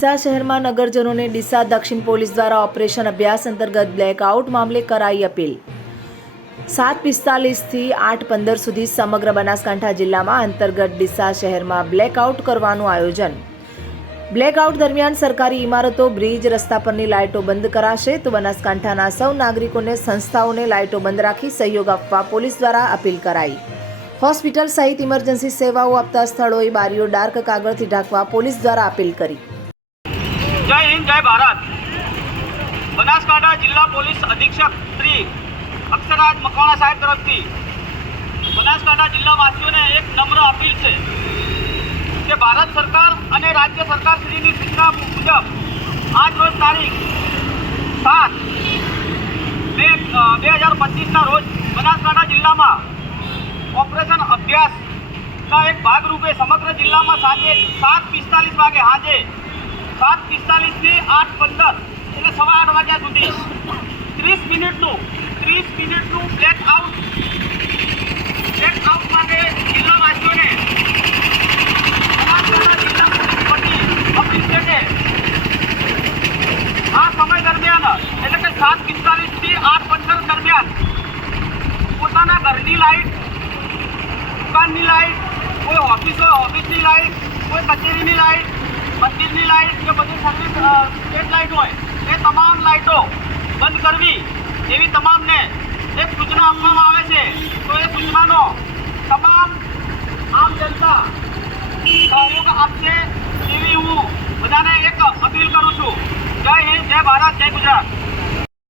ડીસા શહેરમાં નગરજનોને ડીસા દક્ષિણ પોલીસ દ્વારા ઓપરેશન અભ્યાસ અંતર્ગત બ્લેકઆઉટ મામલે કરાઈ અપીલ। 7:45 થી 8:15 સુધી સમગ્ર બનાસકાંઠા જિલ્લામાં અંતર્ગત ડીસા શહેરમાં બ્લેકઆઉટ કરવાનું આયોજન। બ્લેકઆઉટ દરમિયાન સરકારી ઇમારતો, બ્રિજ, રસ્તા પરની લાઇટો બંધ કરાશે તો બનાસકાંઠાના સૌ નાગરિકોને, સંસ્થાઓને લાઇટો બંધ રાખી સહયોગ આપવા પોલીસ દ્વારા અપીલ કરાઈ। હોસ્પિટલ સહિત ઇમરજન્સી સેવાઓ આપતા સ્થળોએ બારીઓ ડાર્ક કાગળથી ઢાંકવા પોલીસ દ્વારા અપીલ કરી। જય હિન્દ, જય ભારત। બનાસકાંઠા જિલ્લા પોલીસ અધિક્ષક શ્રી અક્ષરાજ મકવાણા સાહેબ તરફથી બનાસકાંઠા જિલ્લાવાસીઓને એક નમ્ર અપીલ છે કે ભારત સરકાર અને રાજ્ય સરકાર શ્રીની સૂચના મુજબ આજ રોજ તારીખ 7/2/2025ના રોજ બનાસકાંઠા જિલ્લામાં ઓપરેશન અભ્યાસના એક ભાગરૂપે સમગ્ર જિલ્લામાં સાંજે 7:45 વાગે 7:45 થી 8:15 એટલે સવા 8 વાગ્યા સુધી 30 મિનિટનું બ્લેકઆઉટ માટે જિલ્લાવાસીઓને બનાસકાંઠા જિલ્લા પોલીસ વતી અપીલ છે કે આ સમય દરમિયાન એટલે કે 7:45 થી 8:15 દરમિયાન પોતાના ઘરની લાઇટ, દુકાનની લાઇટ, કોઈ ઓફિસની લાઇટ, કોઈ કચેરીની લાઇટ, મંદિરની લાઇટ કે બધી સર્વિસ સ્ટ્રીટ લાઇટ હોય એ તમામ લાઇટો બંધ કરવી એવી તમામને એક સૂચના આપવામાં આવે છે। તો એ સૂચનાનો તમામ આમ જનતા સહયોગ આપશે એવી હું બધાને એક અપીલ કરું છું। જય હિન્દ, જય ભારત, જય ગુજરાત।